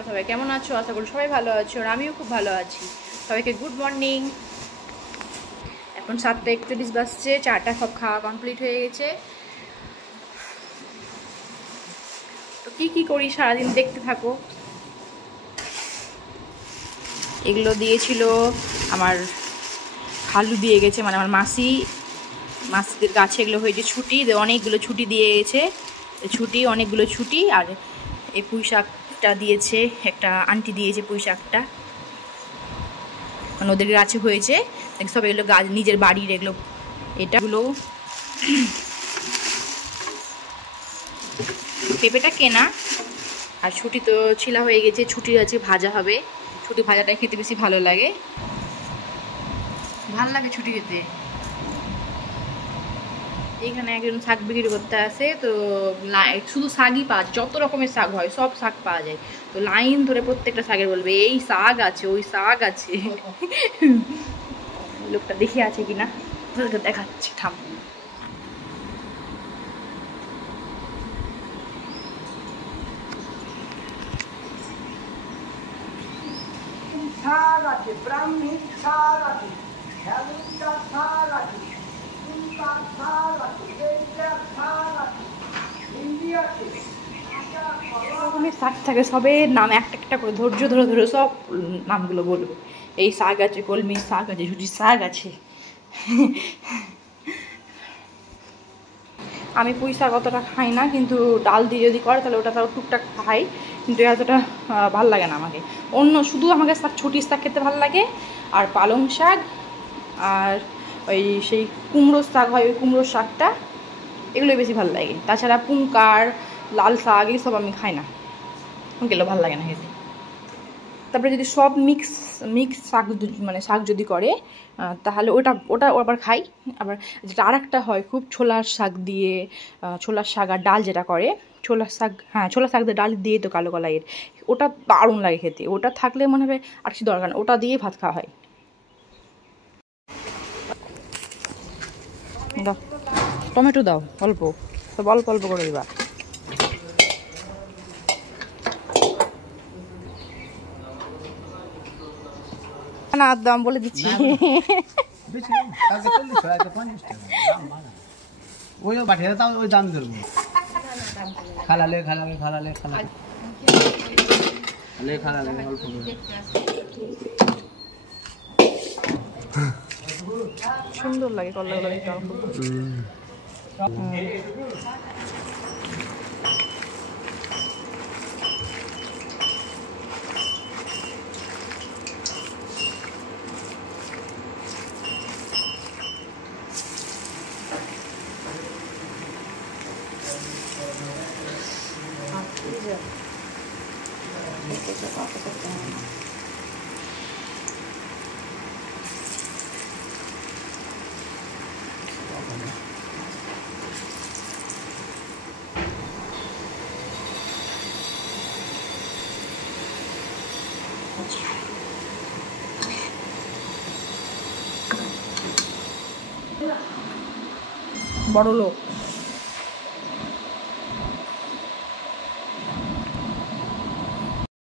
তোমরা সবাই কেমন আছো? আশা করি সবাই ভালো আছো, আর আমিও খুব ভালো আছি। সবাইকে গুড মর্নিং। এখন 7:41 বাজছে, চাটা সব খাওয়া কমপ্লিট হয়ে গেছে। তো কি করি সারাদিন দেখতে থাকো। এগুলো দিয়েছিল আমার খালু, দিয়ে গেছে, মানে আমার মাসিদের গাছে এগুলো হয়েছে ছুটি, অনেকগুলো ছুটি দিয়ে গেছে, অনেকগুলো ছুটি। আর এই পুঁই শাকটা দিয়েছে, একটা আন্টি দিয়েছে পুঁই শাকটা, মানে ওদের গাছে হয়েছে সব। এগুলো গাছ নিজের বাড়ির, এগুলো এটাগুলো পেঁপেটা কেনা। আর ছুটি তো ছিলা হয়ে গেছে, ছুটি আছে ভাজা হবে। ছুটি ভাজাটা খেতে বেশি ভালো লাগে ছুটি খেতে। এইখানে একজন শাক বিক্রি করতে আসে, তো শুধু শাকই পাওয়া যায়, যত রকমের শাক হয় সব শাক পাওয়া যায়। তো লাইন ধরে প্রত্যেকটা শাকের বলবে এই শাক আছে, ওই শাক আছে। লোকটা দেখে আছে কিনা দেখাচ্ছি, থাম। শাক আছে, ব্রাহ্মী শাক আছে, হ্যালুটা শাক আছে, শাক আছে, শাক আছে, ভিন্ডি আছে। রকমের শাক থাকে, সবের নাম একটা একটা করে ধৈর্য ধরে ধরে সব নামগুলো বলবে। এই শাক আছে, কলমি শাক আছে, ঝুটি শাক আছে। আমি পুঁই শাক অতটা খাই না, কিন্তু ডাল দিয়ে যদি করে তাহলে ওটা তাও টুকটাক খাই, কিন্তু এতটা ভাল লাগে না আমাকে। অন্য শুধু আমাকে ছুটির শাক খেতে ভালো লাগে, আর পালং শাক, আর ওই সেই কুমড়োর শাক হয়, ওই কুমড়োর শাকটা, এগুলোই বেশি ভালো লাগে। তাছাড়া পুঙ্কার, লাল শাক এইসব আমি খাই না, গেলেও ভালো লাগে না খেতে। তারপরে যদি সব মিক্স শাক, মানে শাক যদি করে তাহলে ওটা আবার খাই। আবার যেটা আর একটা হয় খুব, ছোলার শাক দিয়ে, ছোলার শাক আর ডাল যেটা করে, ছোলার শাক, হ্যাঁ ছোলার শাক দিয়ে ডাল দিয়ে, তো কালো কলাইয়ের, ওটা দারুণ লাগে খেতে। ওটা থাকলে মনে হবে আর কিছু দরকার না, ওটা দিয়ে ভাত খাওয়া হয়। দাও টমেটো দাও অল্প, সব অল্প অল্প করে দিবা। না দাম বলে দিচ্ছি, ওইও পাঠিয়ে দাও, ওই দাম ধরবো। খালালে খালালে খালালে খালালে খালালে অল্প সুন্দর লাগে কলাগুলো দেখতে। বড় লোক